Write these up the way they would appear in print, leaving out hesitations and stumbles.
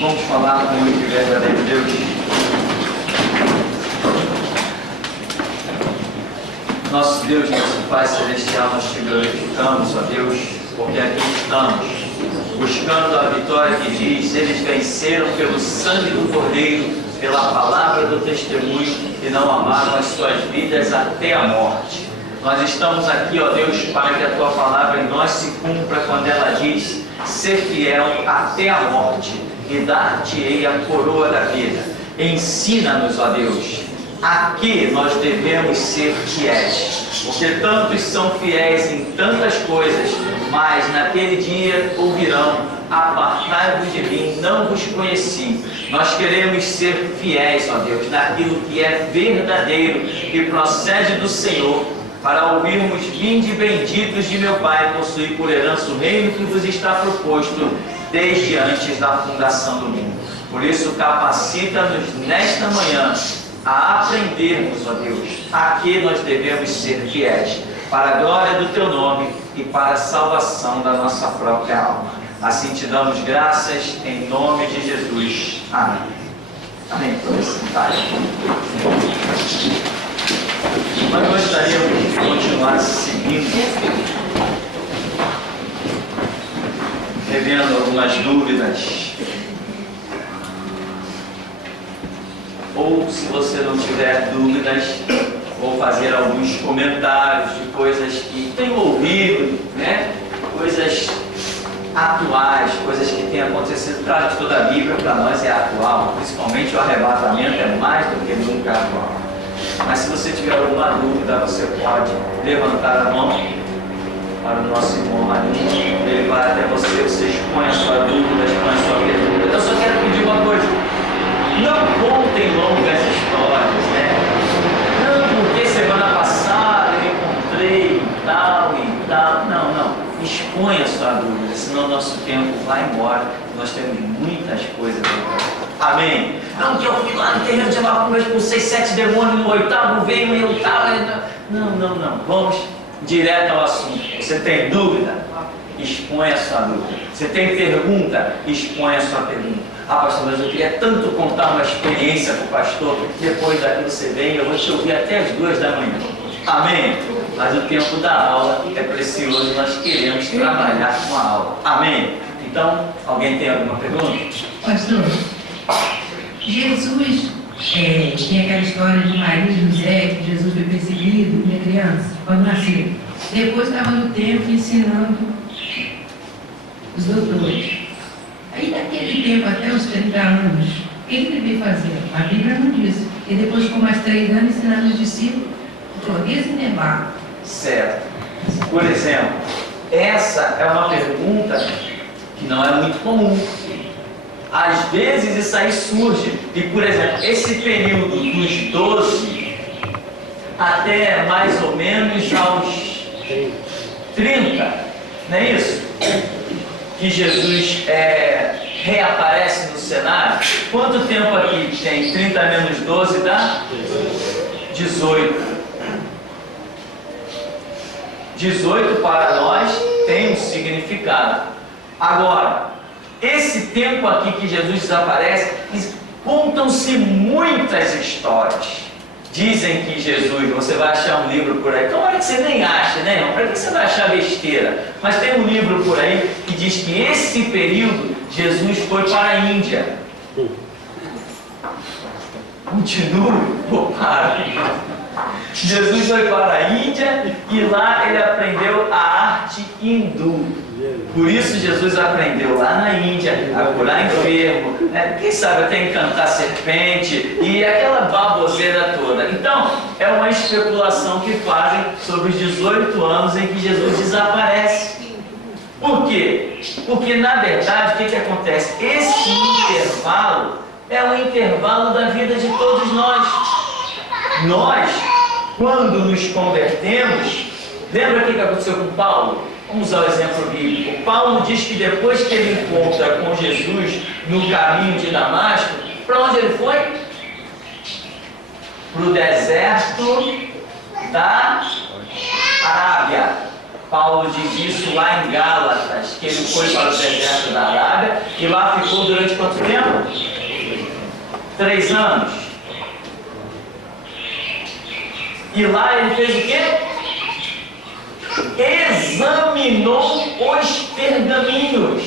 Vamos falar com o único e verdadeiro Deus. Nosso Deus, nosso Pai Celestial, nós te glorificamos, ó Deus, porque aqui estamos, buscando a vitória que diz: eles venceram pelo sangue do Cordeiro, pela palavra do testemunho, e não amaram as suas vidas até a morte. Nós estamos aqui, ó Deus, para que a tua palavra em nós se cumpra quando ela diz: ser fiel até a morte, e dar-te-ei a coroa da vida. Ensina-nos, ó Deus, a que nós devemos ser fiéis, porque tantos são fiéis em tantas coisas, mas naquele dia ouvirão: apartai-vos de mim, não vos conheci. Nós queremos ser fiéis, ó Deus, naquilo que é verdadeiro, que procede do Senhor, para ouvirmos: vinde benditos de meu Pai, possuir por herança o reino que vos está proposto desde antes da fundação do mundo. Por isso, capacita-nos nesta manhã a aprendermos, ó Deus, a que nós devemos ser fiéis, para a glória do Teu nome e para a salvação da nossa própria alma. Assim te damos graças, em nome de Jesus. Amém. Amém. Nós gostaríamos de continuar seguindo, revendo algumas dúvidas. Ou, se você não tiver dúvidas, vou fazer alguns comentários de coisas que tenho ouvido, né? Coisas atuais, coisas que têm acontecido. Claro que toda a Bíblia para nós é atual, principalmente o arrebatamento é mais do que nunca atual. Mas se você tiver alguma dúvida, você pode levantar a mão para o nosso irmão Marinho. Ele vai até você, você expõe a sua dúvida, expõe a sua pergunta. Eu só quero pedir uma coisa: não contem longas histórias, né? Não, porque semana passada eu encontrei tal e tal. Não, não. Exponha a sua dúvida, senão o nosso tempo vai embora. Nós temos muitas coisas a ver. Amém? Não, que eu fui lá no terreno de Macumba, expulsei 7 demônios, no 8º veio e eu tal. Não, não, não. Vamos direto ao assunto. Você tem dúvida? Expõe a sua dúvida. Você tem pergunta? Expõe a sua pergunta. Ah, pastor, mas eu queria tanto contar uma experiência com o pastor. Depois daqui você vem, eu vou te ouvir até as 2 da manhã. Amém? Mas o tempo da aula é precioso, nós queremos trabalhar com a aula. Amém? Então, alguém tem alguma pergunta? Pastor, Jesus, tem aquela história de Maria e José, que Jesus foi perseguido, minha criança, quando nasceu. Depois estava no templo ensinando os doutores. Aí naquele tempo, até os 30 anos, o que ele devia fazer? A Bíblia não diz. E depois ficou mais 3 anos ensinando os discípulos, esse intervalo. Certo. Por exemplo, essa é uma pergunta que não é muito comum. Às vezes isso aí surge. E, por exemplo, esse período dos 12 até mais ou menos aos 30, não é isso? Que Jesus reaparece no cenário. Quanto tempo aqui tem? 30 menos 12 dá? 18. 18 para nós tem um significado. Agora, esse tempo aqui que Jesus desaparece, contam-se muitas histórias. Dizem que Jesus, você vai achar um livro por aí, tomara que você nem ache, né? Para que você vai achar besteira? Mas tem um livro por aí que diz que esse período Jesus foi para a Índia. Continue ou para? Jesus foi para a Índia e lá ele aprendeu a arte hindu. Por isso Jesus aprendeu lá na Índia a curar enfermo, quem sabe até encantar serpente e aquela baboseira toda. Então, é uma especulação que fazem sobre os 18 anos em que Jesus desaparece. Por quê? Porque, na verdade, o que acontece? Esse intervalo é o intervalo da vida de todos nós. Nós, quando nos convertemos, lembra o que aconteceu com Paulo? Vamos usar o exemplo bíblico. Paulo diz que depois que ele encontra com Jesus no caminho de Damasco, para onde ele foi? Para o deserto da Arábia. Paulo diz isso lá em Gálatas, que ele foi para o deserto da Arábia e lá ficou durante quanto tempo? 3 anos. E lá ele fez o quê? Examinou os pergaminhos.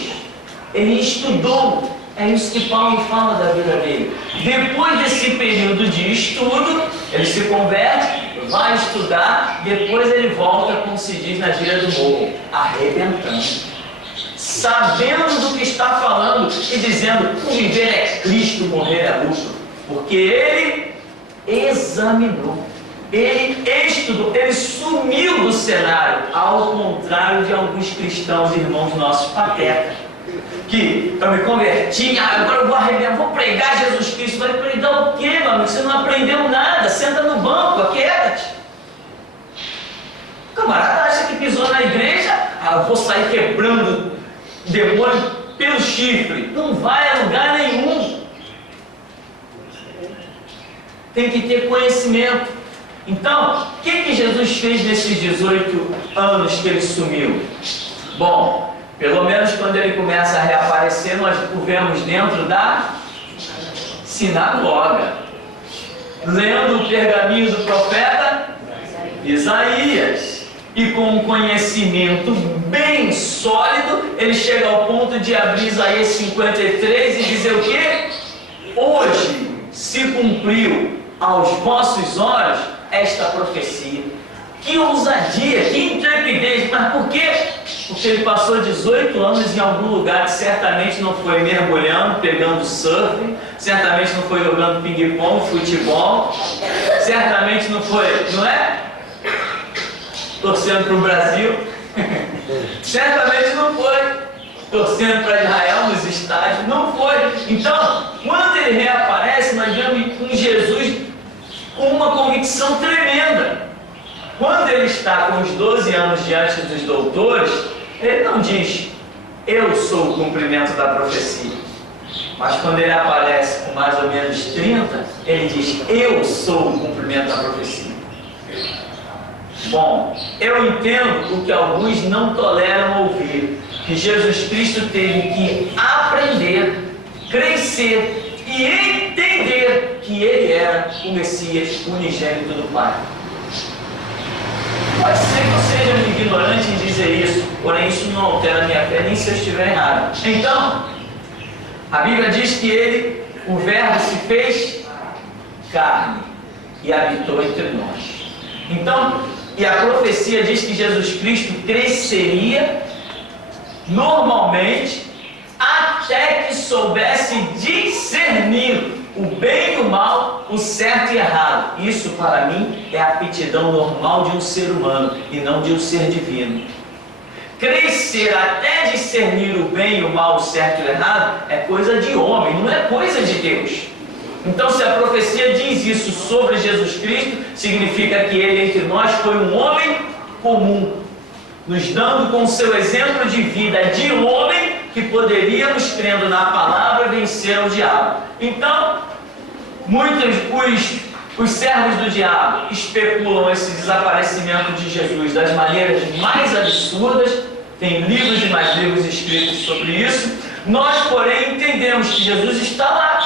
Ele estudou. É isso que Paulo fala da vida dele. Depois desse período de estudo, ele se converte, vai estudar, depois ele volta, como se diz na gíria do morro, arrebentando. Sabendo do que está falando e dizendo: o viver é Cristo, morrer é lucro. Porque ele examinou, ele estudou, ele sumiu do cenário, ao contrário de alguns cristãos, irmãos nossos, patetas, que eu me converti, agora eu vou arrebentar, vou pregar Jesus Cristo. Vai pregar o quê, meu amigo? Você não aprendeu nada, senta no banco, aquieta-te. O camarada acha que pisou na igreja, eu vou sair quebrando demônio pelo chifre. Não vai a lugar nenhum. Tem que ter conhecimento. Então, o que Jesus fez nesses 18 anos que ele sumiu? Bom, pelo menos quando ele começa a reaparecer, nós o vemos dentro da sinagoga, lendo o pergaminho do profeta Isaías. E com um conhecimento bem sólido, ele chega ao ponto de abrir Isaías 53 e dizer o quê? Hoje se cumpriu aos vossos olhos esta profecia. Que ousadia, que intrepidez. Mas por quê? Porque ele passou 18 anos em algum lugar que certamente não foi mergulhando, pegando surf, certamente não foi jogando ping-pong, futebol, certamente não foi, não é? Torcendo para o Brasil, certamente não foi torcendo para Israel nos estádios, não foi. Então, quando ele reaparece, nós vemos um Jesus com uma convicção tremenda. Quando ele está com os 12 anos diante dos doutores, ele não diz: eu sou o cumprimento da profecia. Mas quando ele aparece com mais ou menos 30, ele diz: eu sou o cumprimento da profecia. Bom, eu entendo o que alguns não toleram ouvir, que Jesus Cristo teve que aprender, crescer e entender que ele era o Messias unigênito do Pai. Pode ser que eu seja um ignorante em dizer isso, porém isso não altera a minha fé, nem se eu estiver errado. Então, a Bíblia diz que ele, o Verbo, se fez carne e habitou entre nós. Então, e a profecia diz que Jesus Cristo cresceria normalmente até que soubesse discernir o bem e o mal, o certo e errado. Isso para mim é a aptidão normal de um ser humano e não de um ser divino. Crescer até discernir o bem e o mal, o certo e o errado é coisa de homem, não é coisa de Deus. Então, se a profecia diz isso sobre Jesus Cristo, significa que ele entre nós foi um homem comum, nos dando com o seu exemplo de vida de homem que poderíamos, crendo na palavra, vencer o diabo. Então, muitos os servos do diabo especulam esse desaparecimento de Jesus das maneiras mais absurdas. Tem livros e mais livros escritos sobre isso. Nós, porém, entendemos que Jesus está lá,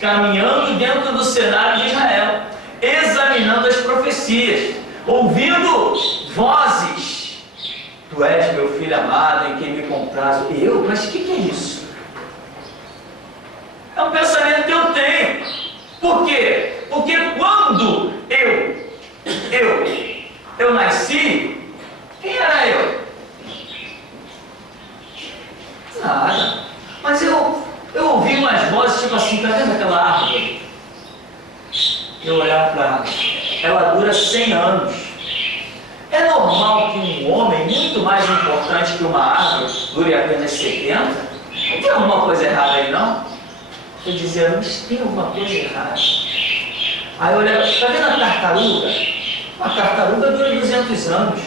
caminhando dentro do cenário de Israel, examinando as profecias, ouvindo vozes: tu és meu filho amado, em quem me comprazo. Eu? Mas o que é isso? É um pensamento que eu tenho. Por quê? Porque quando eu nasci, quem era eu? Nada. Mas eu ouvi umas vozes tipo assim: tá vendo aquela árvore? Eu olhar para ela, ela dura 100 anos. É normal que um homem muito mais importante que uma árvore dure apenas 70? Não tem alguma coisa errada aí, não? Eu dizia: mas tem alguma coisa errada. Aí eu olhava: tá vendo a tartaruga? Uma tartaruga dura 200 anos.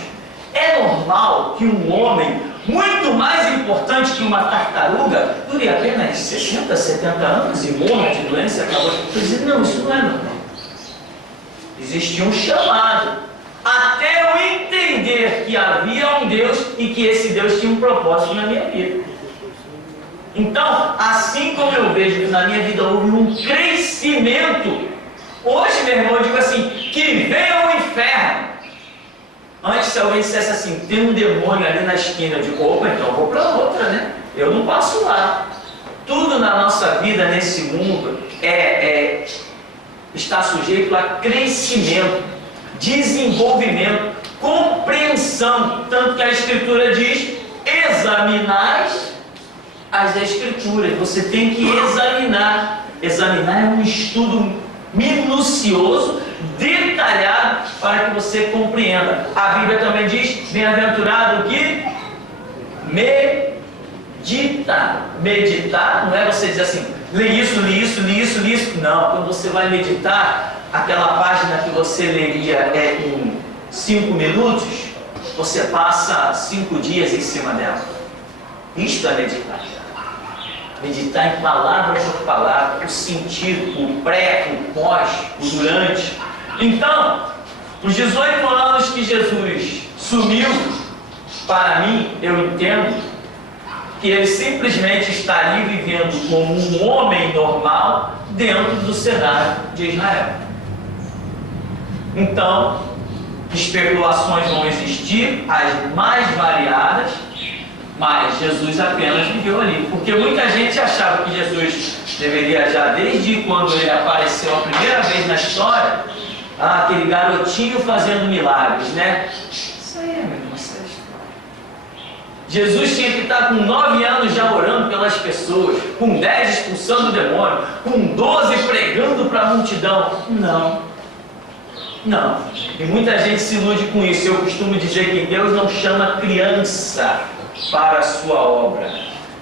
É normal que um homem muito mais importante que uma tartaruga dure apenas 60, 70 anos e morra de doença e acabou. Eu dizia: não, isso não é normal. Existia um chamado. até eu entender que havia um Deus e que esse Deus tinha um propósito na minha vida. Então, assim como eu vejo que na minha vida houve um crescimento, hoje, meu irmão, eu digo assim, que venha o inferno. Antes, se alguém dissesse assim, tem um demônio ali na esquina, eu digo, opa, então eu vou para outra, né? Eu não passo lá. Tudo na nossa vida, nesse mundo, está sujeito a crescimento, desenvolvimento, compreensão. Tanto que a Escritura diz, examinai as Escrituras. Você tem que examinar. Examinar é um estudo minucioso, detalhado, para que você compreenda. A Bíblia também diz, bem-aventurado o que? Meditar. Meditar não é você dizer assim, lê isso, lê isso, lê isso, lê isso. Não, quando você vai meditar, aquela página que você leria em 5 minutos, você passa 5 dias em cima dela. Isto é meditar. Meditar em palavra por palavra, o sentido, o pré, o pós, o durante. Então, os 18 anos que Jesus sumiu, para mim, eu entendo que ele simplesmente está ali vivendo como um homem normal dentro do cenário de Israel. Então, especulações vão existir, as mais variadas, mas Jesus apenas viveu ali. Porque muita gente achava que Jesus deveria já, desde quando ele apareceu a primeira vez na história, aquele garotinho fazendo milagres, né? Isso aí é mesmo uma série história. Jesus tinha que estar com 9 anos já orando pelas pessoas, com 10 expulsando o demônio, com 12 pregando para a multidão. Não. E muita gente se ilude com isso. Eu costumo dizer que Deus não chama criança para a sua obra.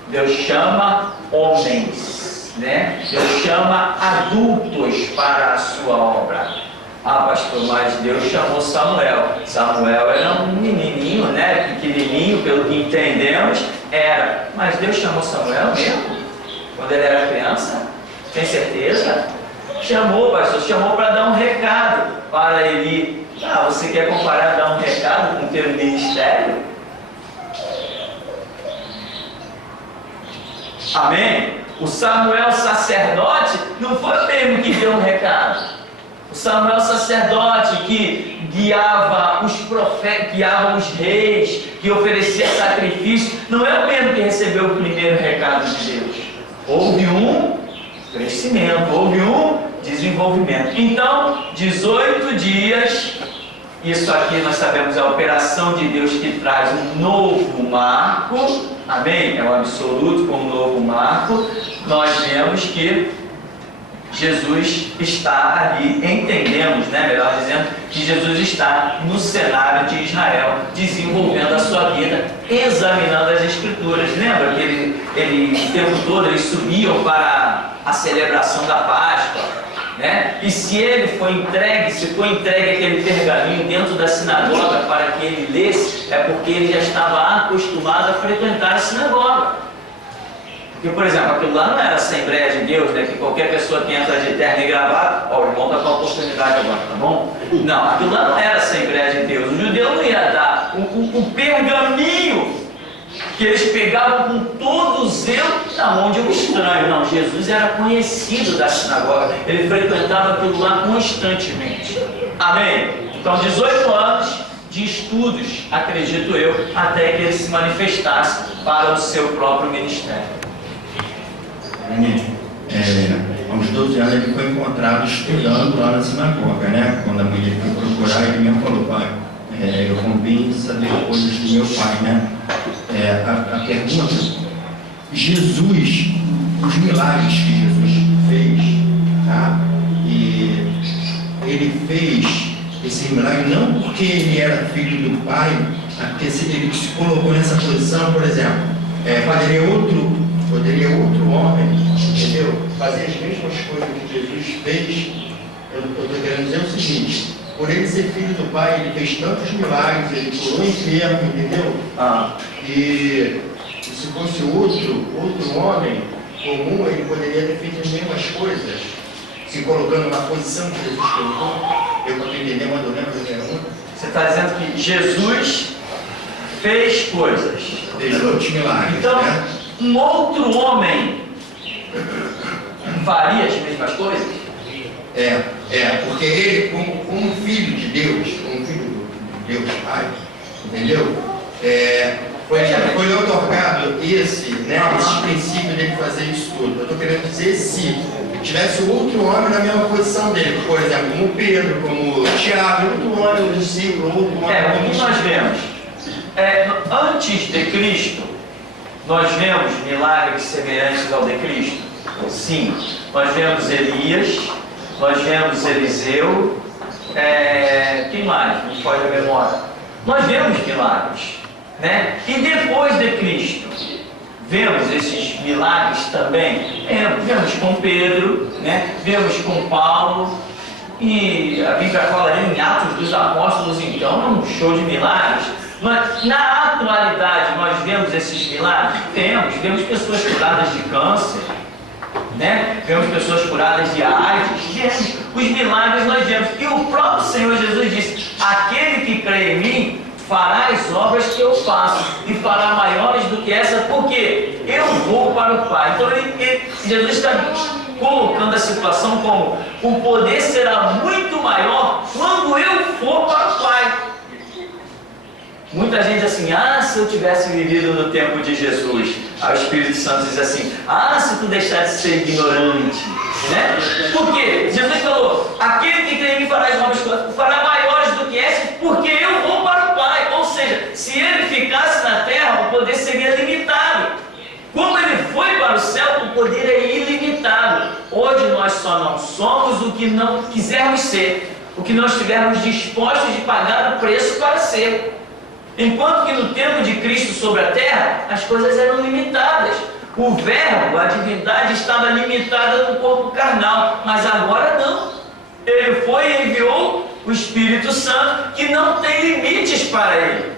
Deus chama homens, né? Deus chama adultos para a sua obra. Pastor, mas Deus chamou Samuel. Samuel era um menininho, né? Pequenininho, pelo que entendemos, era. Mas Deus chamou Samuel mesmo? Quando ele era criança? Tem certeza? Chamou, pastor, chamou para dar um recado para ele. Você quer comparar dar um recado com ter um ministério? Amém? O Samuel sacerdote não foi o mesmo que deu um recado. O Samuel sacerdote que guiava os profetas, guiava os reis, que oferecia sacrifício, não é o mesmo que recebeu o primeiro recado de Deus. Houve um crescimento, houve um desenvolvimento. Então, 18 dias, isso aqui nós sabemos é a operação de Deus que traz um novo marco, amém? É o absoluto como um novo marco. Nós vemos que Jesus está ali, entendemos, né? Melhor dizendo, que Jesus está no cenário de Israel, desenvolvendo a sua vida, examinando as Escrituras. Lembra que ele o tempo todo eles subiam para a celebração da Páscoa, né? E se ele foi entregue, se foi entregue aquele pergaminho dentro da sinagoga para que ele lesse, é porque ele já estava acostumado a frequentar a sinagoga. Porque, por exemplo, aquilo lá não era Assembleia de Deus, né? Que qualquer pessoa que entra de terno e gravata, o irmão está com a oportunidade agora, tá bom? Não, aquilo lá não era Assembleia de Deus. O judeu não ia dar o pergaminho que eles pegavam com todo o zelo na mão de um estranho. Não, Jesus era conhecido da sinagoga, ele frequentava aquilo lá constantemente. Amém? Então, 18 anos de estudos, acredito eu, até que ele se manifestasse para o seu próprio ministério. Aos 12 anos ele foi encontrado estudando lá na sinagoga, né? Quando a mulher foi procurar, ele mesmo falou, pai, eu convém saber coisas do meu pai, né? A pergunta, Jesus, os milagres que Jesus fez, tá? E ele fez esse milagre não porque ele era filho do pai, porque ele se colocou nessa posição, por exemplo, poderia outro homem, entendeu? Fazer as mesmas coisas que Jesus fez. Eu estou querendo dizer o seguinte, por ele ser filho do pai, ele fez tantos milagres, ele curou enfermo, entendeu? E se fosse outro homem comum, ele poderia ter feito as mesmas coisas, se colocando na posição que Jesus colocou. Eu estou entendendo, mas eu lembro que era um. Você está dizendo que Jesus fez coisas. Fez outros milagres, então, né? Um outro homem faria as mesmas coisas? Porque ele, como filho de Deus, como filho de Deus Pai, entendeu? Foi otorgado esses princípios dele fazer isso tudo. Eu estou querendo dizer, se tivesse outro homem na mesma posição dele, por exemplo, como Pedro, como Tiago, outro homem, o discípulo, outro homem. O que nós vemos? Antes de Cristo, nós vemos milagres semelhantes ao de Cristo? Sim. Nós vemos Elias, nós vemos Eliseu, quem mais? Não pode a memória. Nós vemos milagres, né? E depois de Cristo, vemos esses milagres também? Vemos com Pedro, né? Vemos com Paulo, e a Bíblia fala em Atos dos Apóstolos, então, é um show de milagres. Mas, na atualidade, nós vemos esses milagres? Vemos pessoas curadas de câncer, né? Vemos pessoas curadas de AIDS, vemos. Os milagres nós vemos. E o próprio Senhor Jesus disse: aquele que crê em mim fará as obras que eu faço, e fará maiores do que essa, porque eu vou para o Pai. Então Jesus está colocando a situação como: o poder será muito maior quando eu for para o Pai. Muita gente diz assim: se eu tivesse vivido no tempo de Jesus. Aí o Espírito Santo diz assim: se tu deixar de ser ignorante, né? Por quê? Jesus falou: aquele que crê em mim fará as obras, fará maiores do que essa, porque eu vou para o Pai. Ou seja, se ele ficasse na terra, o poder seria limitado. Como ele foi para o céu, o poder é ilimitado. Hoje nós só não somos o que não quisermos ser, o que não estivermos dispostos de pagar o preço para ser. Enquanto que no tempo de Cristo sobre a terra, as coisas eram limitadas. O verbo, a divindade, estava limitada no corpo carnal, mas agora não. Ele foi e enviou o Espírito Santo, que não tem limites para ele.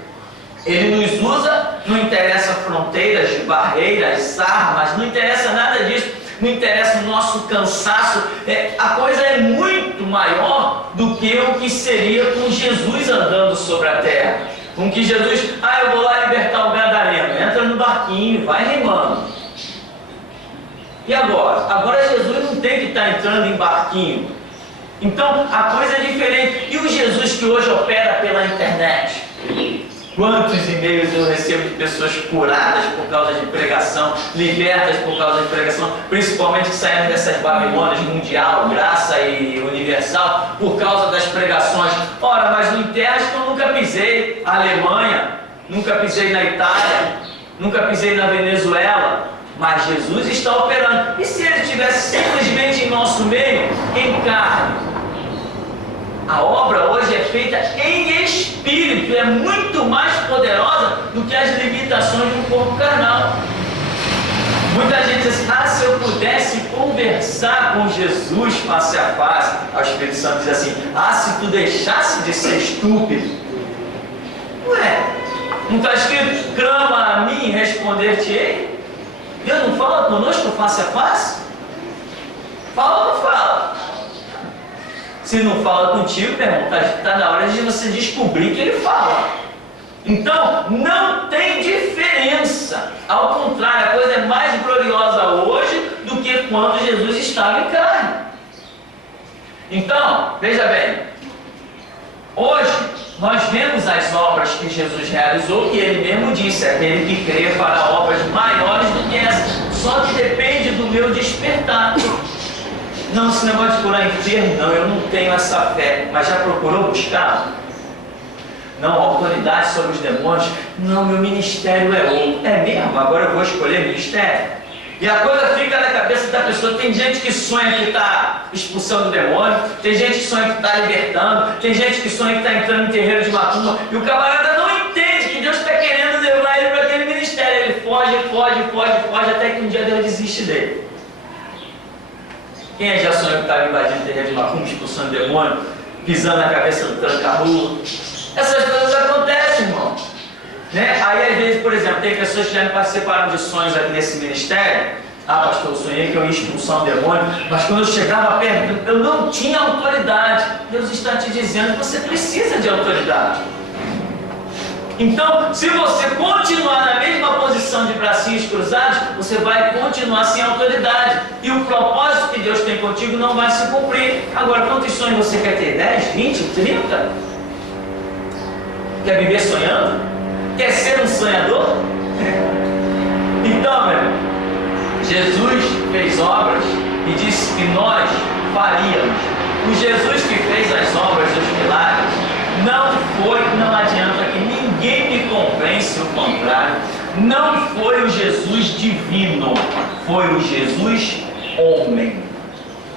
Ele nos usa, não interessa fronteiras, barreiras, armas, não interessa nada disso, não interessa o nosso cansaço. A coisa é muito maior do que o que seria com Jesus andando sobre a terra. Com que Jesus, eu vou lá libertar o gadareno, entra no barquinho, vai remando. E agora? Agora Jesus não tem que estar entrando em barquinho. Então a coisa é diferente. E o Jesus que hoje opera pela internet? Quantos e-mails eu recebo de pessoas curadas por causa de pregação, libertas por causa de pregação, principalmente que saíram dessas Babilônias mundial, graça e universal, por causa das pregações. Ora, mas em terras que eu nunca pisei, Alemanha, nunca pisei na Itália, nunca pisei na Venezuela, mas Jesus está operando. E se ele estivesse simplesmente em nosso meio, em carne? A obra hoje é feita em espírito, é muito mais poderosa do que as limitações de um corpo carnal. Muita gente diz assim: se eu pudesse conversar com Jesus face a face. O Espírito Santo diz assim: se tu deixasse de ser estúpido. Não está escrito: clama a mim e responder-te-ei? Deus não fala conosco face a face? Fala ou não fala? Se não fala contigo, meu irmão, está na hora de você descobrir que ele fala. Então, não tem diferença. Ao contrário, a coisa é mais gloriosa hoje do que quando Jesus estava em carne. Então, veja bem, hoje nós vemos as obras que Jesus realizou, e ele mesmo disse: aquele que crê fará obras maiores do que essas. Só que depende do meu despertar. Não, esse negócio de curar enfermo, não, eu não tenho essa fé. Mas já procurou buscar? Não, autoridade sobre os demônios? Não, meu ministério é outro. É mesmo? Agora eu vou escolher ministério? E a coisa fica na cabeça da pessoa. Tem gente que sonha que está expulsando o demônio, tem gente que sonha que está libertando, tem gente que sonha que está entrando em terreiro de macumba, e o camarada não entende que Deus está querendo levar ele para aquele ministério. Ele foge, até que um dia Deus desiste dele. Quem já sonhou que estava invadindo o terreiro de macumba, expulsando o demônio, pisando na cabeça do tranca-rua? Essas coisas acontecem, irmão. Né? Aí às vezes, por exemplo, tem pessoas que já me participaram de sonhos aqui nesse ministério, Ah, pastor, eu sonhei que eu ia expulsar um demônio, mas quando eu chegava perto, eu não tinha autoridade. Deus está te dizendo que você precisa de autoridade. Então, se você continuar na mesma posição de bracinhos cruzados, você vai continuar sem autoridade. E o propósito que Deus tem contigo não vai se cumprir. Agora, quantos sonhos você quer ter? 10, 20, 30? Quer viver sonhando? Quer ser um sonhador? Então, meu irmão, Jesus fez obras e disse que nós faríamos. O Jesus que fez as obras, os milagres, não adianta que ninguém me convence o contrário. Não foi o Jesus divino, foi o Jesus homem,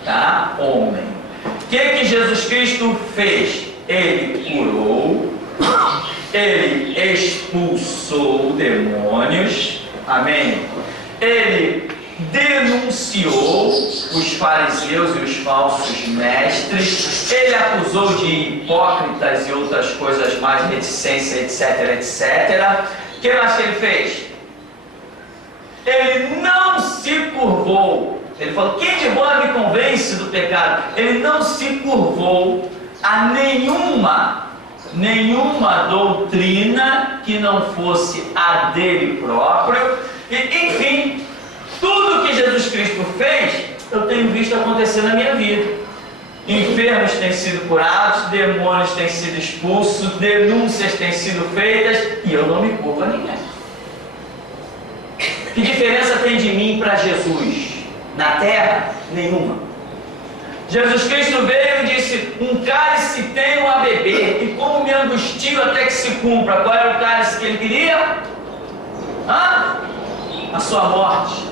tá? Homem. O que Jesus Cristo fez? Ele curou, ele expulsou demônios, amém? Ele denunciou os fariseus e os falsos mestres, ele acusou de hipócritas e outras coisas mais, reticência, etc, etc. O que mais que ele fez? Ele não se curvou. Ele falou, quem de vós me convence do pecado? Ele não se curvou a nenhuma doutrina que não fosse a dele próprio. E, enfim, tudo que Jesus Cristo fez, eu tenho visto acontecer na minha vida. Enfermos têm sido curados, demônios têm sido expulsos, denúncias têm sido feitas, e eu não me curvo a ninguém. Que diferença tem de mim para Jesus? Na terra? Nenhuma. Jesus Cristo veio e disse, um cálice tenho a beber, e como me angustio até que se cumpra. Qual era o cálice que ele queria? A sua morte,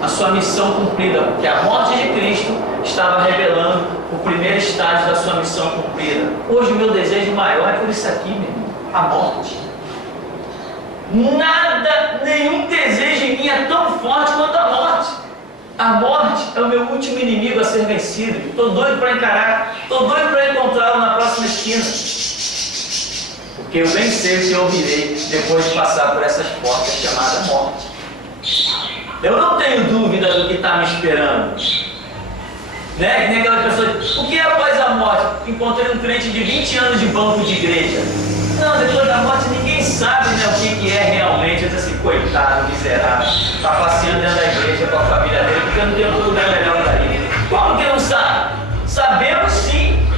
a sua missão cumprida, porque a morte de Cristo estava revelando o primeiro estágio da sua missão cumprida. Hoje o meu desejo maior é por isso aqui, meu irmão, a morte. Nada, nenhum desejo em mim é tão forte quanto a morte. A morte é o meu último inimigo a ser vencido. Estou doido para encarar, estou doido para encontrá-lo na próxima esquina. Porque eu bem sei o que eu ouvirei depois de passar por essas portas chamadas morte. Eu não tenho dúvida do que está me esperando. Né? Que nem aquela pessoa diz, o que é após a morte? Encontrei um crente de 20 anos de banco de igreja. Não, depois da morte ninguém sabe, né, o que é realmente. Eu disse assim, coitado, miserável, está passeando dentro da igreja com a família dele, porque não tem outro lugar melhor para ir. Como que não sabe? Sabemos sim.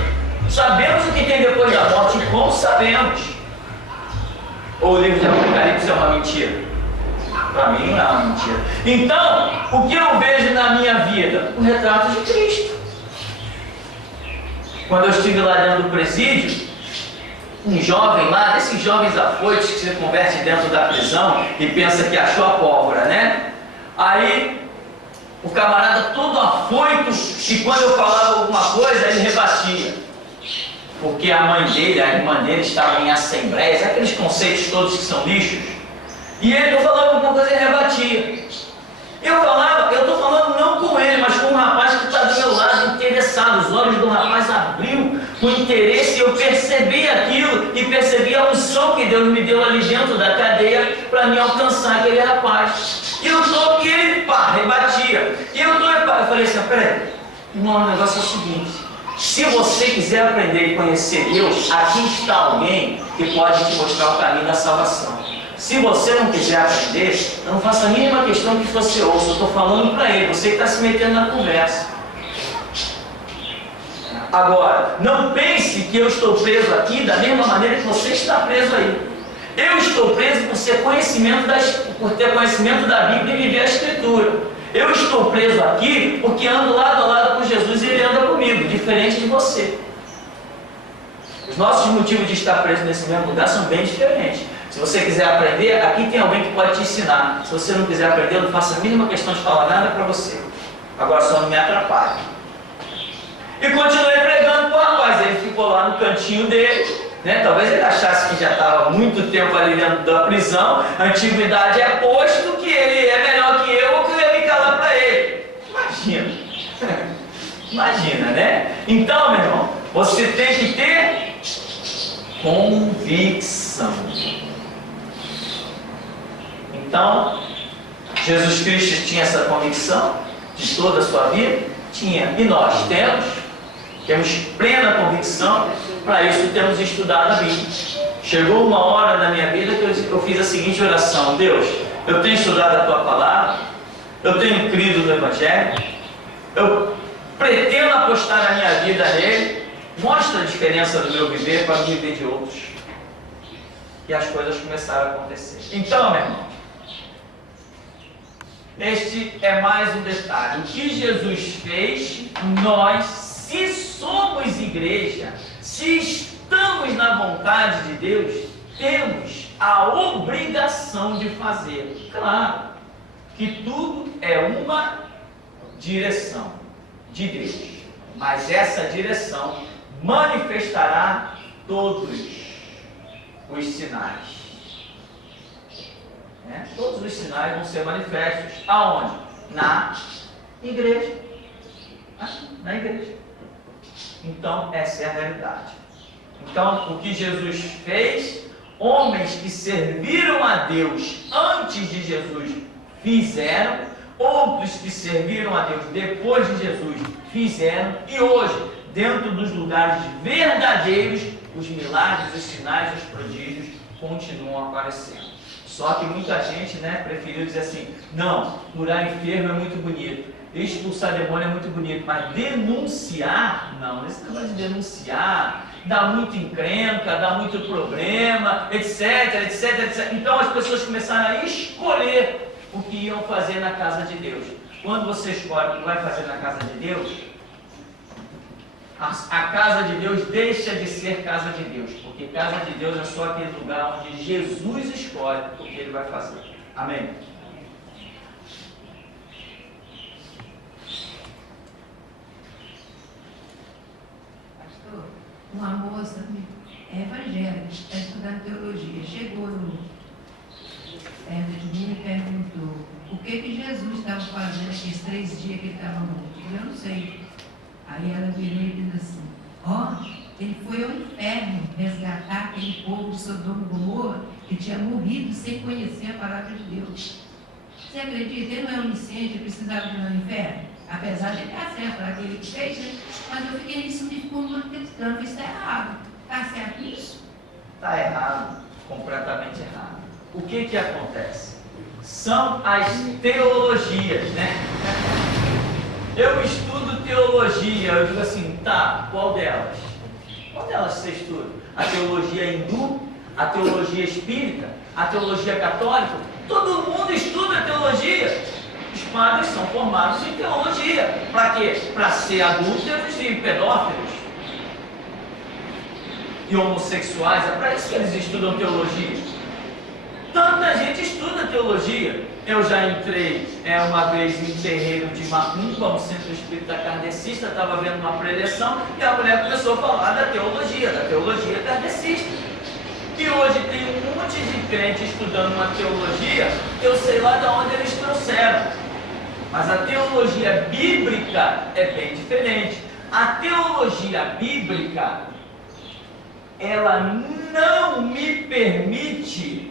Sabemos o que tem depois da morte e como sabemos. Ou o livro de Apocalipse é uma mentira? Para mim não é uma mentira. Então, o que eu vejo na minha vida? O retrato de Cristo. Quando eu estive lá dentro do presídio, um jovem lá, desses jovens afoitos que se converte dentro da prisão e pensa que achou a pólvora, né? Aí, o camarada todo afoito, e quando eu falava alguma coisa, ele rebatia. Porque a mãe dele, a irmã dele, estavam em assembleias, aqueles conceitos todos que são lixos. E eu falava alguma coisa e ele rebatia. Eu falava, eu estou falando não com ele, mas com um rapaz que está do meu lado, interessado. Os olhos do rapaz abriu com interesse e eu percebi aquilo e percebi a unção que Deus me deu ali dentro da cadeia para me alcançar aquele rapaz. E eu estou, e ele, rebatia. E eu falei assim, peraí, irmão, o negócio é o seguinte, se você quiser aprender e conhecer Deus, aqui está alguém que pode te mostrar o caminho da salvação. Se você não quiser aprender, eu não faço a mínima questão que você ouça, eu estou falando para ele, você que está se metendo na conversa. Agora, não pense que eu estou preso aqui da mesma maneira que você está preso aí. Eu estou preso por ter conhecimento da Bíblia e viver a Escritura. Eu estou preso aqui porque ando lado a lado com Jesus e Ele anda comigo, diferente de você. Os nossos motivos de estar preso nesse mesmo lugar são bem diferentes. Se você quiser aprender, aqui tem alguém que pode te ensinar. Se você não quiser aprender, eu não faço a mínima questão de falar nada para você. Agora só não me atrapalhe. E continuei pregando para o rapaz. Ele ficou lá no cantinho dele, né? Talvez ele achasse que já estava muito tempo ali dentro da prisão. A antiguidade é posto que ele é melhor que eu ou que eu ia me calar para ele. Imagina. Imagina, né? Então, meu irmão, você tem que ter convicção. Então, Jesus Cristo tinha essa convicção de toda a sua vida? Tinha. E nós temos plena convicção. Para isso temos estudado a Bíblia. Chegou uma hora na minha vida que eu fiz a seguinte oração: Deus, eu tenho estudado a Tua Palavra, eu tenho crido no Evangelho, eu pretendo apostar a minha vida nele, mostra a diferença do meu viver para o viver de outros. E as coisas começaram a acontecer. Então, meu irmão, este é mais um detalhe. O que Jesus fez, nós, se somos igreja, se estamos na vontade de Deus, temos a obrigação de fazer. Claro que tudo é uma direção de Deus, mas essa direção manifestará todos os sinais. Todos os sinais vão ser manifestos. Aonde? Na igreja. Na igreja. Então, essa é a realidade. Então, o que Jesus fez, homens que serviram a Deus antes de Jesus fizeram, outros que serviram a Deus depois de Jesus fizeram, e hoje, dentro dos lugares verdadeiros, os milagres, os sinais, os prodígios continuam aparecendo. Só que muita gente, preferiu dizer assim: não, curar enfermo é muito bonito, expulsar demônio é muito bonito, mas denunciar, não. Esse negócio de denunciar dá muito encrenca, dá muito problema, etc, etc, etc. Então as pessoas começaram a escolher o que iam fazer na casa de Deus. Quando você escolhe o que vai fazer na casa de Deus, a casa de Deus deixa de ser casa de Deus, porque casa de Deus é só aquele lugar onde Jesus escolhe o que Ele vai fazer. Amém? Pastor, uma moça evangélica, está estudando teologia, chegou perto de mim e perguntou o que Jesus estava fazendo aqueles 3 dias que ele estava morto. Eu não sei. Aí ela virou e disse assim: ele foi ao inferno resgatar aquele povo de Sodoma e Gomorra que tinha morrido sem conhecer a palavra de Deus. Você acredita? Ele não é onisciente, ele precisava ir no inferno? Apesar de ele ter acesso àquele que fez, mas eu fiquei nisso e ficou martescando. Isso está errado. Está certo isso? Está errado, completamente errado. O que acontece? São as teologias, Eu estudo teologia, eu digo assim, tá, qual delas? Qual delas você estuda? A teologia hindu, a teologia espírita, a teologia católica? Todo mundo estuda teologia. Os padres são formados em teologia. Para quê? Para ser adúlteros e pedófilos e homossexuais. É para isso que eles estudam teologia. Tanta gente estuda teologia. Eu já entrei uma vez em terreiro de Macumba, um centro espírita kardecista, estava vendo uma preleção e a mulher começou a falar da teologia kardecista. E hoje tem um monte de crente estudando uma teologia, eu sei lá de onde eles trouxeram. Mas a teologia bíblica é bem diferente. A teologia bíblica, ela não me permite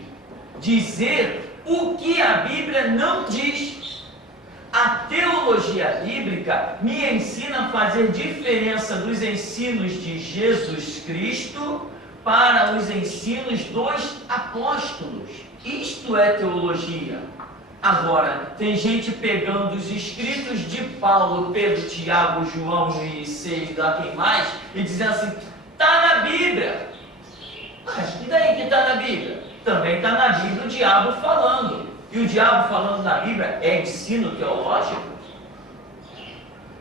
dizer o que a Bíblia não diz. A teologia bíblica me ensina a fazer diferença dos ensinos de Jesus Cristo para os ensinos dos apóstolos. Isto é teologia. Agora, tem gente pegando os escritos de Paulo, Pedro, Tiago, João, Juiz 6, lá quem mais, e dizendo assim: está na Bíblia. Mas e daí que está na Bíblia? Também está na Bíblia o diabo falando. E o diabo falando na Bíblia é ensino teológico?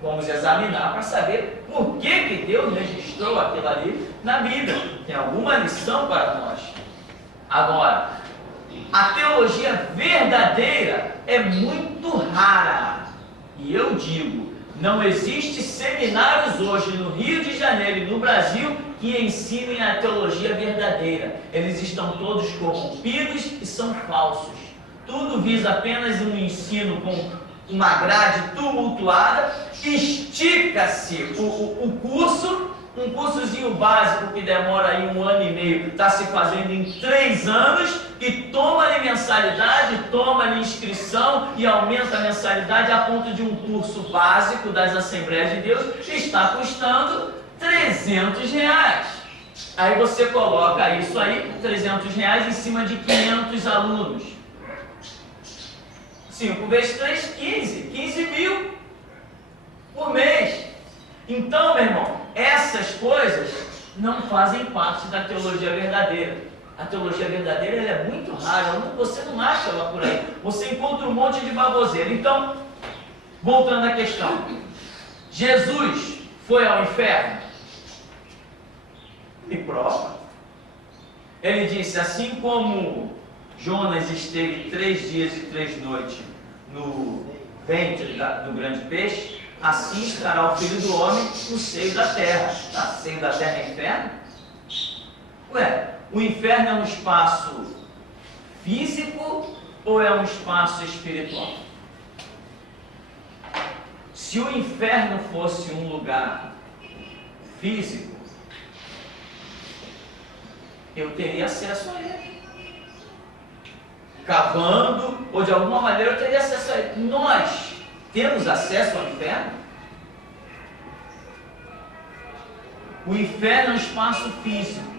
Vamos examinar para saber por que Deus registrou aquilo ali na Bíblia. Tem alguma lição para nós. Agora, a teologia verdadeira é muito rara. E eu digo, não existe seminários hoje no Rio de Janeiro e no Brasil que ensinem a teologia verdadeira. Eles estão todos corrompidos e são falsos. Tudo visa apenas um ensino com uma grade tumultuada. Estica-se o curso, um cursozinho básico que demora aí 1 ano e meio, está se fazendo em 3 anos, e toma-lhe mensalidade, toma-lhe inscrição e aumenta a mensalidade a ponto de um curso básico das Assembleias de Deus está custando R$300. Aí você coloca isso aí, R$300 em cima de 500 alunos. 5 vezes 3, 15 mil por mês. Então, meu irmão, essas coisas não fazem parte da teologia verdadeira. A teologia verdadeira ela é muito rara, você não acha ela por aí. Você encontra um monte de baboseira. Então, voltando à questão. Jesus foi ao inferno? Me prova. Ele disse, assim como Jonas esteve 3 dias e 3 noites no ventre do grande peixe, assim estará o Filho do Homem no seio da terra. Tá? Seio da terra é inferno? Ué, o inferno é um espaço físico ou é um espaço espiritual? Se o inferno fosse um lugar físico, eu teria acesso a ele. Cavando, ou de alguma maneira eu teria acesso a ele. Nós temos acesso ao inferno? O inferno é um espaço físico.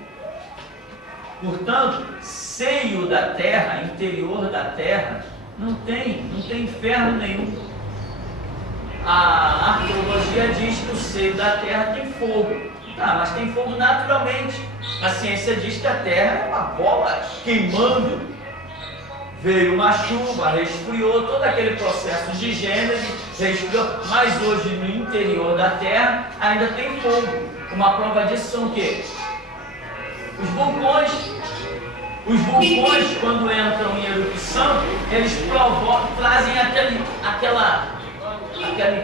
Portanto, seio da terra, interior da terra, não tem inferno nenhum. A arqueologia diz que o seio da terra tem fogo. Tá, mas tem fogo naturalmente. A ciência diz que a terra é uma bola queimando. Veio uma chuva, resfriou, todo aquele processo de gênese, resfriou. Mas hoje no interior da terra ainda tem fogo. Uma prova disso são o quê? Os vulcões. Os vulcões, quando entram em erupção, eles trazem aquelas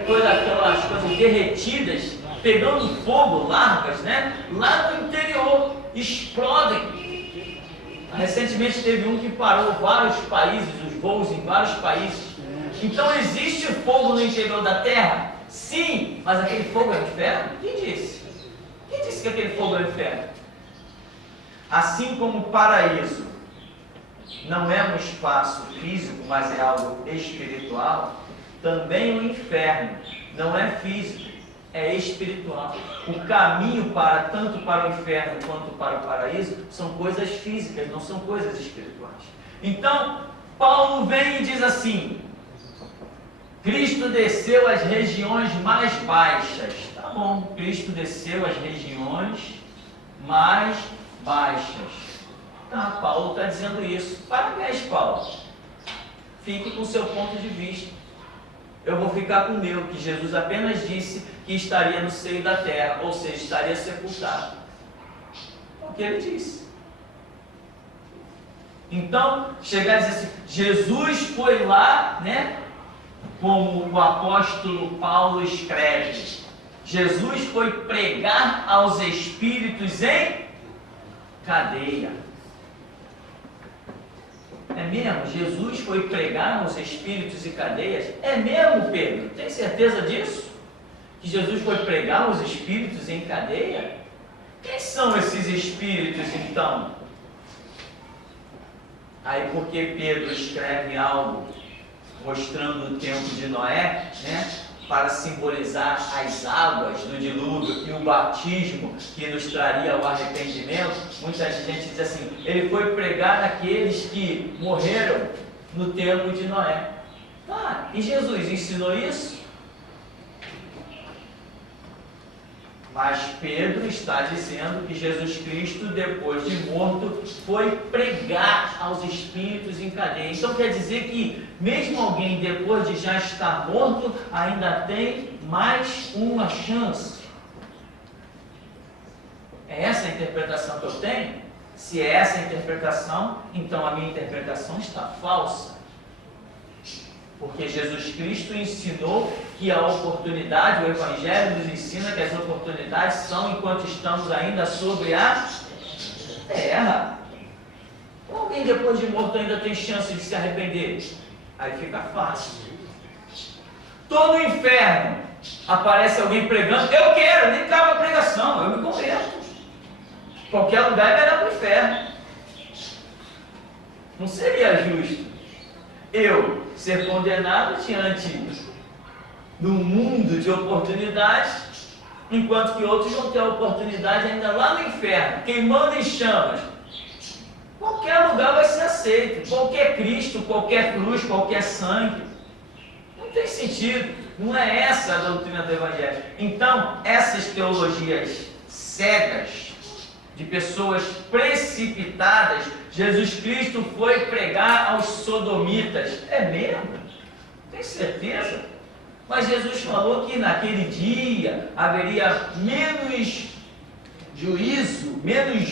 coisas derretidas, pegando fogo, larvas, né? Lá no interior, explodem. Recentemente teve um que parou vários países, os voos em vários países. Então existe fogo no interior da Terra? Sim, mas aquele fogo é o inferno? Quem disse? Quem disse que aquele fogo é o inferno? Assim como o paraíso não é um espaço físico, mas é algo espiritual, também o inferno não é físico, é espiritual. O caminho tanto para o inferno quanto para o paraíso são coisas físicas, não são coisas espirituais. Então, Paulo vem e diz assim: Cristo desceu às regiões mais baixas. Tá bom, Cristo desceu às regiões mais baixas. Tá, Paulo está dizendo isso. Parabéns, Paulo. Fique com o seu ponto de vista. Eu vou ficar com o meu, que Jesus apenas disse que estaria no seio da terra, ou seja, estaria sepultado. É o que ele disse. Então, chegar a dizer assim, Jesus foi lá, né? Como o apóstolo Paulo escreve, Jesus foi pregar aos espíritos em cadeia. É mesmo? Jesus foi pregar aos espíritos em cadeias? É mesmo, Pedro? Tem certeza disso? Que Jesus foi pregar aos espíritos em cadeia? Quem são esses espíritos, então? Aí, porque Pedro escreve algo mostrando o tempo de Noé, né? Para simbolizar as águas do dilúvio e o batismo que nos traria o arrependimento, muita gente diz assim, ele foi pregar naqueles que morreram no tempo de Noé. Ah, e Jesus ensinou isso? Mas Pedro está dizendo que Jesus Cristo, depois de morto, foi pregar aos espíritos em cadeia. Então quer dizer que mesmo alguém depois de já estar morto, ainda tem mais uma chance. É essa a interpretação que eu tenho? Se é essa a interpretação, então a minha interpretação está falsa. Porque Jesus Cristo ensinou que a oportunidade, o Evangelho nos ensina que as oportunidades são enquanto estamos ainda sobre a terra. Alguém depois de morto ainda tem chance de se arrepender? Aí fica fácil. Todo inferno aparece alguém pregando, eu quero, nem cabe a pregação, eu me converto. Qualquer lugar é melhor para o inferno. Não seria justo eu ser condenado diante de um mundo de oportunidades, enquanto que outros vão ter a oportunidade ainda lá no inferno, queimando em chamas. Qualquer lugar vai ser aceito, qualquer Cristo, qualquer cruz, qualquer sangue. Não tem sentido, não é essa a doutrina do Evangelho. Então, essas teologias cegas, de pessoas precipitadas, Jesus Cristo foi pregar aos sodomitas. É mesmo? Tem certeza? Mas Jesus falou que naquele dia haveria menos juízo, menos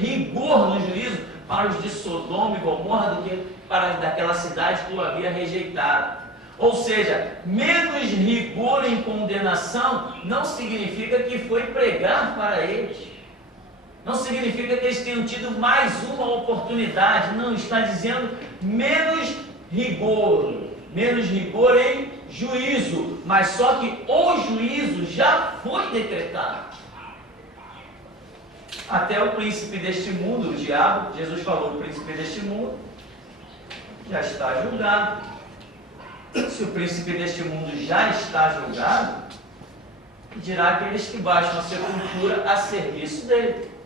rigor no juízo para os de Sodoma e Gomorra do que para daquela cidade que o havia rejeitado. Ou seja, menos rigor em condenação não significa que foi pregar para eles. Não significa que eles tenham tido mais uma oportunidade. Não, está dizendo menos rigor em juízo. Mas só que o juízo já foi decretado. Até o príncipe deste mundo, o diabo, Jesus falou, o príncipe deste mundo já está julgado. Se o príncipe deste mundo já está julgado, dirá aqueles que baixam a sepultura a serviço dele.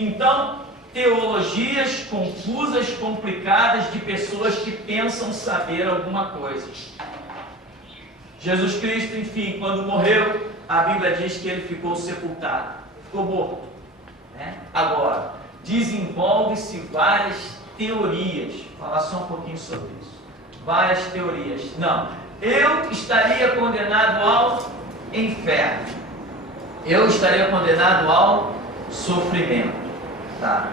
Então, teologias confusas, complicadas, de pessoas que pensam saber alguma coisa. Jesus Cristo, enfim, quando morreu, a Bíblia diz que ele ficou sepultado, ficou morto. Agora, desenvolve-se várias teorias. Vou falar só um pouquinho sobre isso. Várias teorias. Não, eu estaria condenado ao inferno. Eu estaria condenado ao sofrimento. Tá.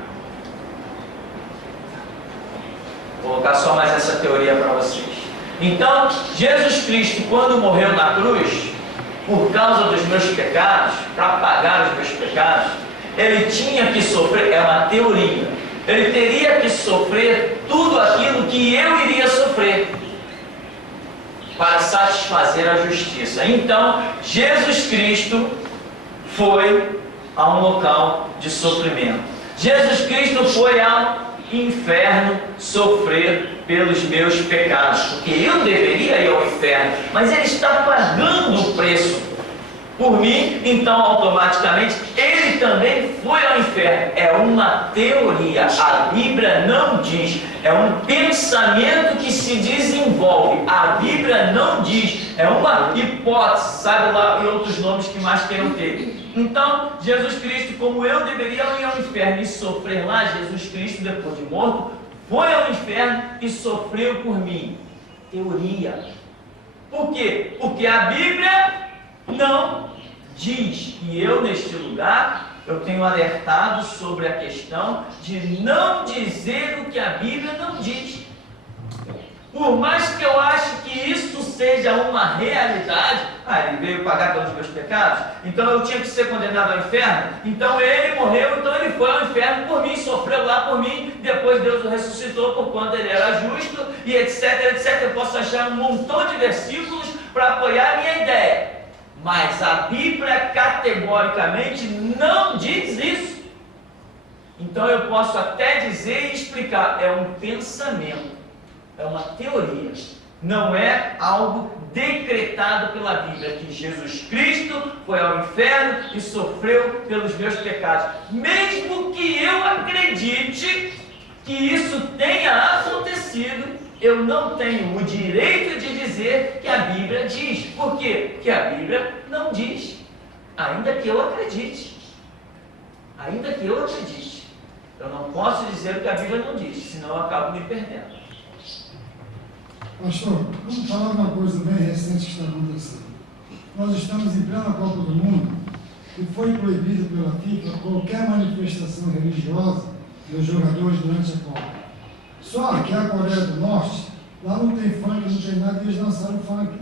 Vou colocar só mais essa teoria para vocês. Então, Jesus Cristo, quando morreu na cruz, por causa dos meus pecados, para pagar os meus pecados, ele tinha que sofrer, é uma teoria, ele teria que sofrer tudo aquilo que eu iria sofrer para satisfazer a justiça. Então, Jesus Cristo foi a um local de sofrimento. Jesus Cristo foi ao inferno sofrer pelos meus pecados, porque eu deveria ir ao inferno, mas ele está pagando o preço por mim, então automaticamente ele também foi ao inferno. É uma teoria, a Bíblia não diz, é um pensamento que se desenvolve, a Bíblia não diz, é uma hipótese, sabe lá e outros nomes que mais queiram ter. Então, Jesus Cristo, como eu deveria ir ao inferno e sofrer lá, Jesus Cristo, depois de morto, foi ao inferno e sofreu por mim. Teoria. Por quê? Porque a Bíblia não diz. E eu, neste lugar, eu tenho alertado sobre a questão de não dizer o que a Bíblia não diz. Por mais que eu ache que isso seja uma realidade, ele veio pagar pelos meus pecados, então eu tinha que ser condenado ao inferno, então ele morreu, então ele foi ao inferno por mim, sofreu lá por mim, depois Deus o ressuscitou por quanto ele era justo, e etc, etc. Eu posso achar um montão de versículos para apoiar a minha ideia, mas a Bíblia categoricamente não diz isso. Então eu posso até dizer e explicar, é um pensamento, é uma teoria, não é algo decretado pela Bíblia, que Jesus Cristo foi ao inferno e sofreu pelos meus pecados. Mesmo que eu acredite que isso tenha acontecido, eu não tenho o direito de dizer que a Bíblia diz. Por quê? Porque a Bíblia não diz, ainda que eu acredite. Ainda que eu acredite. Eu não posso dizer o que a Bíblia não diz, senão eu acabo me perdendo. Pastor, vamos falar de uma coisa bem recente que está acontecendo. Nós estamos em plena Copa do Mundo e foi proibido pela FIFA qualquer manifestação religiosa dos jogadores durante a Copa. Só que a Coreia do Norte, lá não tem funk, não tem nada, e eles lançaram funk.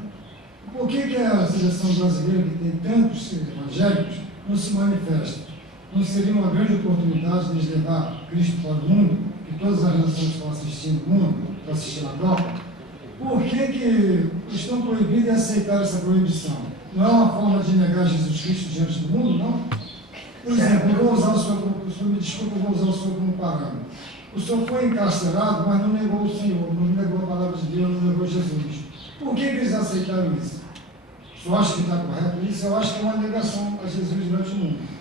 Por que a seleção brasileira, que tem tantos evangélicos, não se manifesta? Não seria uma grande oportunidade de eles levar Cristo para o mundo, que todas as nações estão assistindo o mundo, para assistir a Copa? Por que estão proibidos e aceitaram essa proibição? Não é uma forma de negar Jesus Cristo diante do mundo, não? Por exemplo, eu vou usar o senhor, me desculpa, eu vou usar o senhor como parâmetro. O senhor foi encarcerado, mas não negou o Senhor, não negou a palavra de Deus, não negou Jesus. Por que eles aceitaram isso? O senhor acha que está correto isso? Eu acho que é uma negação a Jesus durante o mundo.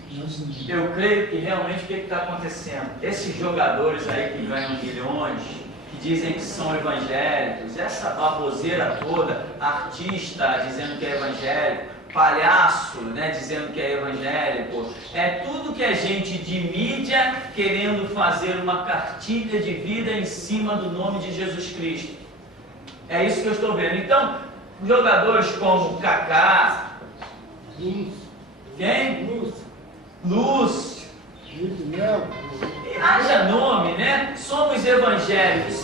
Eu creio que realmente o que está acontecendo? Esses jogadores aí que ganham milhões, que dizem que são evangélicos, essa baboseira toda, artista dizendo que é evangélico, palhaço, né, dizendo que é evangélico, é tudo que é gente de mídia querendo fazer uma cartilha de vida em cima do nome de Jesus Cristo. É isso que eu estou vendo. Então, jogadores como Kaká, quem? Lúcio, e haja nome, né? Somos evangélicos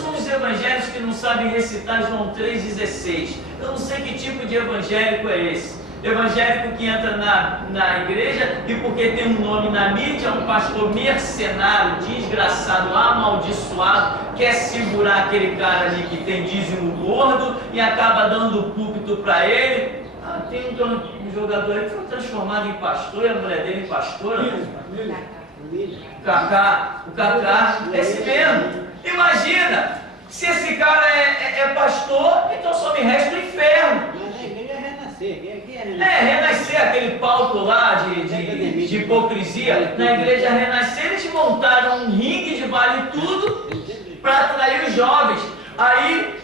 que não sabem recitar João 3,16. Eu não sei que tipo de evangélico é esse. Evangélico que entra na igreja e porque tem um nome na mídia, um pastor mercenário, desgraçado, amaldiçoado, quer segurar aquele cara ali que tem dízimo gordo e acaba dando o púlpito para ele. Tem um jogador aí que foi transformado em pastor e a mulher dele em pastora. O Kaká, esse mesmo. Imagina, se esse cara é pastor, então só me resta o inferno. Renascer, aquele palco lá de hipocrisia. Na igreja Renascer, eles montaram um ringue de vale tudo para atrair os jovens. Aí,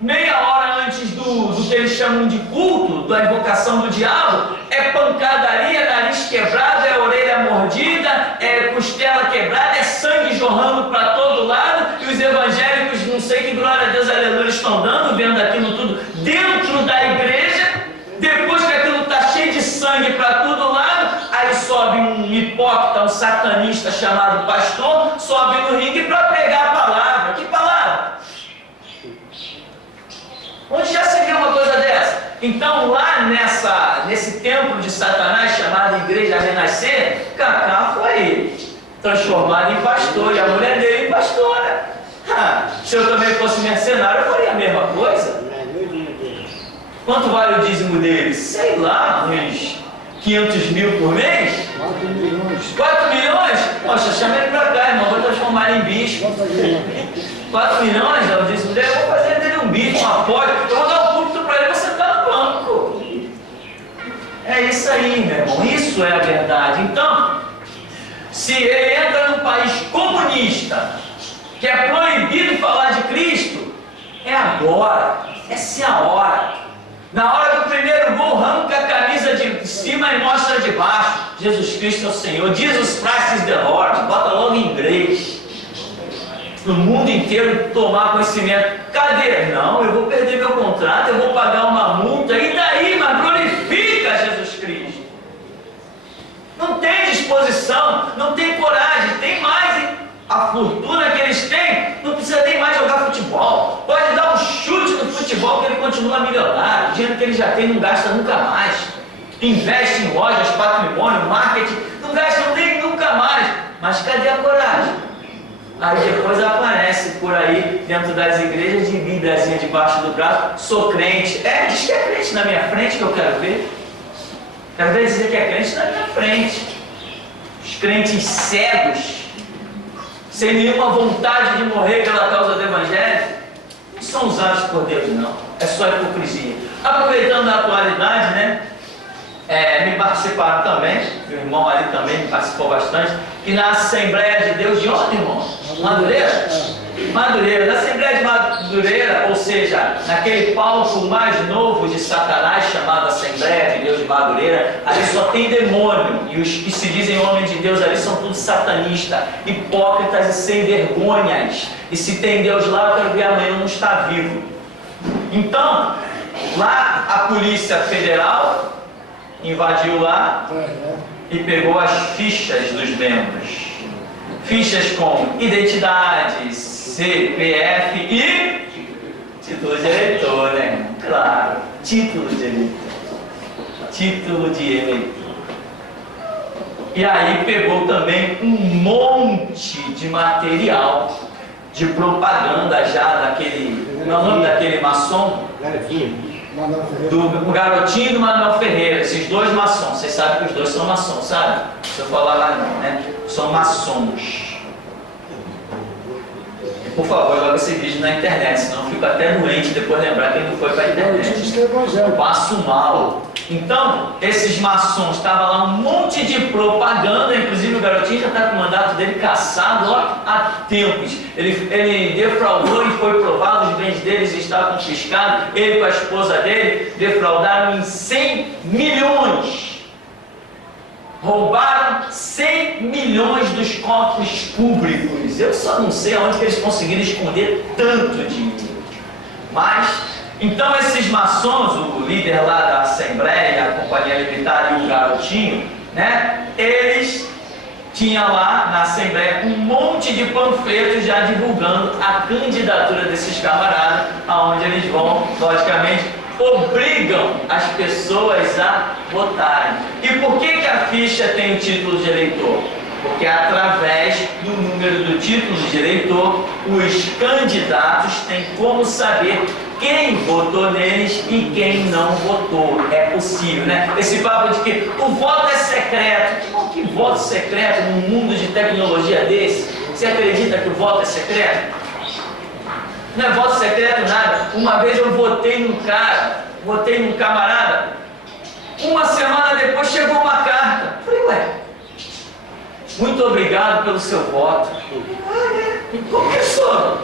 meia hora antes do que eles chamam de culto, da invocação do diabo, é pancadaria, nariz quebrado, é orelha mordida, é costela quebrada, é sangue jorrando para todo lado, e os evangélicos, não sei que glória a Deus, aleluia, estão dando, vendo aquilo tudo dentro da igreja. Depois que aquilo está cheio de sangue para todo lado, aí sobe um hipócrita, um satanista chamado pastor, sobe no ringue para pregar a palavra. Que palavra? Onde já se viu uma coisa dessa? Então lá nesse templo de Satanás chamado Igreja Renascer, Kaká foi transformado em pastor e a mulher dele em pastora. Se eu também fosse mercenário, eu faria a mesma coisa. Quanto vale o dízimo deles? Sei lá, uns 500 mil por mês? 4 milhões. 4 milhões? Poxa, chama ele pra cá, irmão, vou transformar ele em bicho. 4 milhões é o dízimo dele, eu vou fazer dele um bicho, uma porta, eu vou dar um púlpito pra ele, você tá no banco. É isso aí, meu irmão, isso é a verdade. Então, se ele entra num país comunista, que é proibido falar de Cristo, é agora, essa é a hora. Na hora do primeiro gol, arranca a camisa de cima e mostra de baixo. Jesus Cristo é o Senhor. Jesus Christ is the Lord. Bota logo em inglês. No mundo inteiro tomar conhecimento. Cadê? Não, eu vou perder meu contrato, eu vou pagar uma multa. E daí? Mas glorifica Jesus Cristo. Não tem disposição, não tem coragem. Tem mais, hein? A fortuna que eles têm, não precisa nem mais jogar futebol. Pode dar um chute no futebol que ele continua milionário. O dinheiro que ele já tem não gasta nunca mais. Investe em lojas, patrimônio, marketing, não gasta nem nunca mais. Mas cadê a coragem? Aí depois aparece por aí, dentro das igrejas, de Bíbliazinha debaixo do braço. Sou crente. Diz que é crente na minha frente que eu quero ver. Quero ver dizer que é crente na minha frente. Os crentes cegos, sem nenhuma vontade de morrer pela causa do Evangelho, não são usados por Deus, não. É só hipocrisia. Aproveitando a atualidade, né? Me participaram também, meu irmão ali também me participou bastante, e na Assembleia de Deus de onde, irmão? Madureira? Madureira. Na Assembleia de Madureira, ou seja, naquele palco mais novo de Satanás, chamado Assembleia de Deus de Madureira, ali só tem demônio, e os que se dizem homens de Deus ali são todos satanistas, hipócritas e sem vergonhas. E se tem Deus lá, eu quero ver amanhã não está vivo. Então, lá a Polícia Federal invadiu lá e pegou as fichas dos membros. Fichas com identidade, CPF e título de eleitor, né? Claro, título de eleitor. Título de eleitor. E aí pegou também um monte de material de propaganda já daquele... Não é o nome daquele maçom? Do garotinho do Manuel Ferreira, esses dois maçons. Vocês sabem que os dois são maçons, sabe? Se eu falar lá não, né? São maçons. Por favor, joga esse vídeo na internet, senão eu fico até doente depois lembrar quem não foi para a internet. Eu passo mal. Então, esses maçons, estava lá um monte de propaganda, inclusive o garotinho já está com o mandato dele cassado ó, há tempos. Ele defraudou e foi provado, os bens deles estavam confiscados, ele com a esposa dele defraudaram em 100 milhões. Roubaram 100 milhões dos cofres públicos. Eu só não sei aonde que eles conseguiram esconder tanto dinheiro. Mas, então esses maçons, o líder lá da Assembleia, a Companhia Limitada e o garotinho, né? Eles tinham lá na Assembleia um monte de panfletos já divulgando a candidatura desses camaradas, aonde eles vão, logicamente, obrigam as pessoas a votarem. E por que a ficha tem o título de eleitor? Porque através do número do título de eleitor, os candidatos têm como saber quem votou neles e quem não votou. É possível, né? Esse papo de que o voto é secreto. Que voto secreto num mundo de tecnologia desse? Você acredita que o voto é secreto? Não é voto secreto nada. Uma vez eu votei num cara, votei num camarada, uma semana depois chegou uma carta. Falei, ué, muito obrigado pelo seu voto. Como que sou?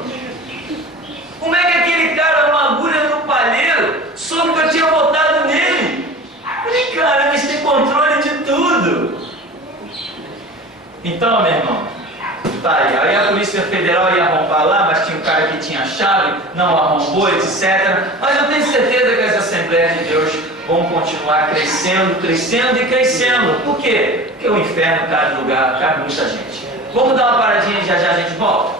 Como é que aquele cara, uma agulha no palheiro, soube que eu tinha votado nele? Falei, cara, eles têm controle de tudo. Então, meu irmão, tá aí a Polícia Federal ia arrombar lá, mas tinha um cara que tinha chave, não arrombou, etc. Mas eu tenho certeza que as Assembleias de Deus vão continuar crescendo, crescendo e crescendo. Por quê? Porque o inferno cabe lugar, cabe muita gente. Vamos dar uma paradinha e já já a gente volta?